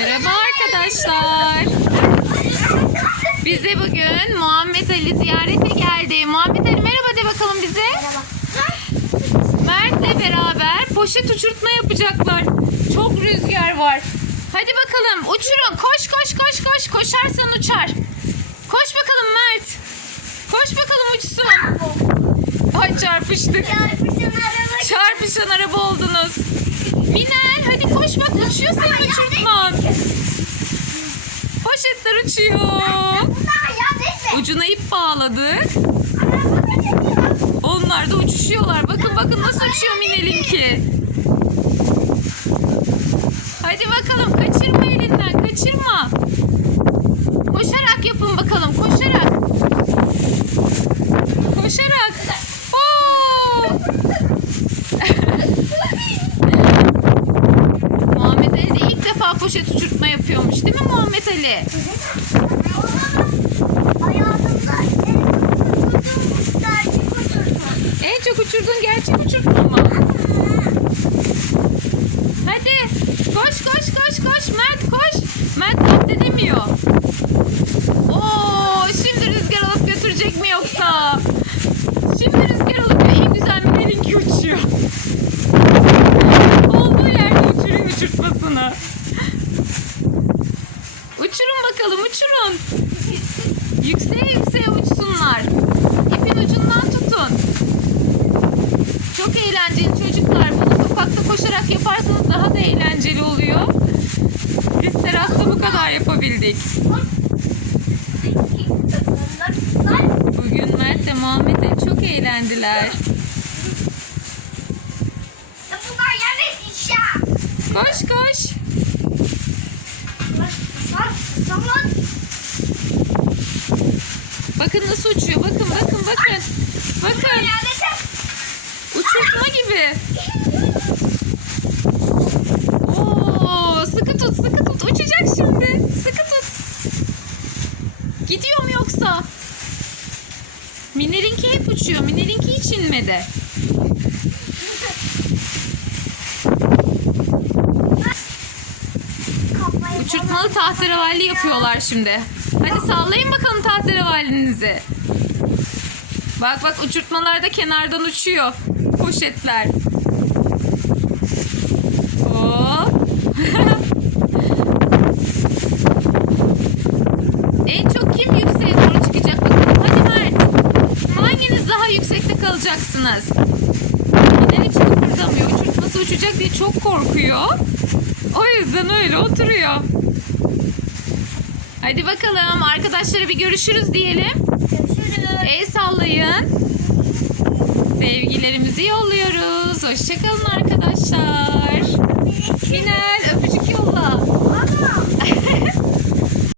Merhaba arkadaşlar. Bize bugün Muhammed Ali ziyarete geldi. Muhammed Ali merhaba de bakalım bize. Mert'le beraber poşet uçurtma yapacaklar. Çok rüzgar var. Hadi bakalım uçurun. Koş koş koş koş. Koşarsan uçar. Koş bakalım Mert. Koş bakalım uçsun. Ay çarpıştık. Çarpışan araba oldunuz. Minel hadi koş bak uçuyor senin uçurtman. Poşetler uçuyor. Ucuna ip bağladık. Onlar da uçuşuyorlar. Bakın bakın nasıl uçuyor Minel'inki. Hadi bakalım kaçırma elinden kaçırma. Koşarak yapın bakalım koşarak. Koşarak. Oo! Muhammed Ali de ilk defa poşet uçurtma yapıyormuş değil mi Muhammed Ali? En çok uçurduğun gerçek uçurtma mı? Hadi koş koş koş koş Mert koş. Mert zapt edemiyor. Oo, şimdi rüzgar alıp götürecek mi yoksa? Şimdi rüzgar alıp en güzel Minel'inki uçuyor. Olduğu yerde uçuruyor uçurtmasını. Bakalım uçurun. Yükseğe yükseğe uçsunlar. İpin ucundan tutun. Çok eğlenceli çocuklar. Bunu sokakta koşarak yaparsanız daha da eğlenceli oluyor. Biz terasta bu kadar yapabildik. Bugün Mert de Muhammed Ali çok eğlendiler. Koş koş. Bakın nasıl uçuyor. Bakın bakın bakın. Bakın. Uçurtma gibi. Oo, sıkı tut sıkı tut. Uçacak şimdi. Sıkı tut. Gidiyor mu yoksa? Minel'inki hep uçuyor. Minel'inki hiç inmedi. Uçurtmalı tahterevalli yapıyorlar şimdi. Hadi sallayın bakalım tahterevalinizi. Bak bak uçurtmalar da kenardan uçuyor. Poşetler. Hop. en çok kim yükseğe doğru çıkacak bakalım. Hadi Mert. Hanginiz daha yüksekte kalacaksınız? Yine hiç kıpırdamıyor. Uçurtması uçacak diye çok korkuyor. O yüzden öyle oturuyor. Hadi bakalım arkadaşlara bir görüşürüz diyelim. El sallayın. Sevgilerimizi yolluyoruz. Hoşçakalın arkadaşlar.